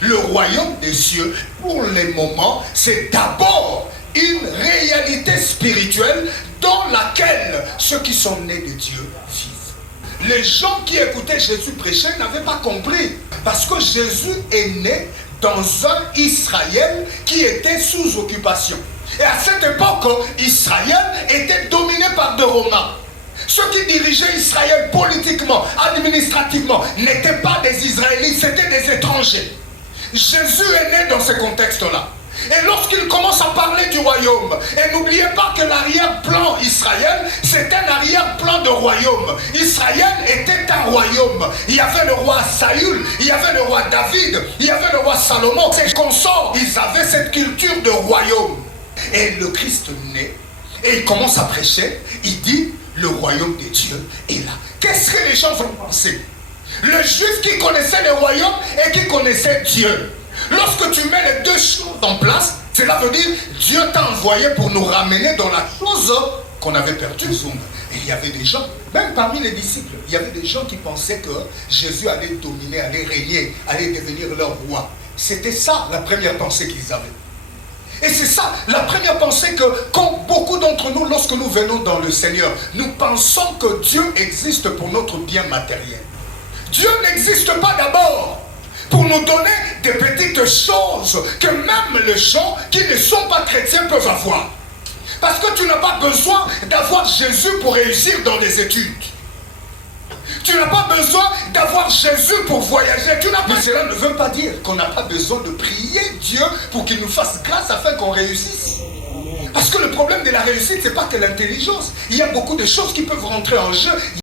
Le royaume des cieux, pour les moments, c'est d'abord une réalité spirituelle dans laquelle ceux qui sont nés de Dieu vivent. Les gens qui écoutaient Jésus prêcher n'avaient pas compris. Parce que Jésus est né dans un Israël qui était sous occupation. Et à cette époque, Israël était dominé par des Romains. Ceux qui dirigeaient Israël politiquement, administrativement, n'étaient pas des Israélites, c'était des étrangers. Jésus est né dans ce contexte-là. Et lorsqu'il commence à parler du royaume, et n'oubliez pas que l'arrière-plan Israël, c'est un arrière-plan de royaume. Israël était un royaume. Il y avait le roi Saül, il y avait le roi David, il y avait le roi Salomon. Ses consorts, ils avaient cette culture de royaume. Et le Christ naît, et il commence à prêcher, il dit, le royaume de Dieu est là. Qu'est-ce que les gens vont penser? Le juif qui connaissait le royaume et qui connaissait Dieu. Lorsque tu mets les deux choses en place, cela veut dire Dieu t'a envoyé pour nous ramener dans la chose qu'on avait perdue. Et il y avait des gens, même parmi les disciples, il y avait des gens qui pensaient que Jésus allait dominer, allait régner, allait devenir leur roi. C'était ça la première pensée qu'ils avaient. Et c'est ça la première pensée que quand beaucoup d'entre nous, lorsque nous venons dans le Seigneur, nous pensons que Dieu existe pour notre bien matériel. Dieu n'existe pas d'abord pour nous donner des petites choses que même les gens qui ne sont pas chrétiens peuvent avoir. Parce que tu n'as pas besoin d'avoir Jésus pour réussir dans des études. Tu n'as pas besoin d'avoir Jésus pour voyager. Mais cela ne veut pas dire qu'on n'a pas besoin de prier Dieu pour qu'il nous fasse grâce afin qu'on réussisse. Parce que le problème de la réussite, ce n'est pas que l'intelligence. Il y a beaucoup de choses qui peuvent rentrer en jeu.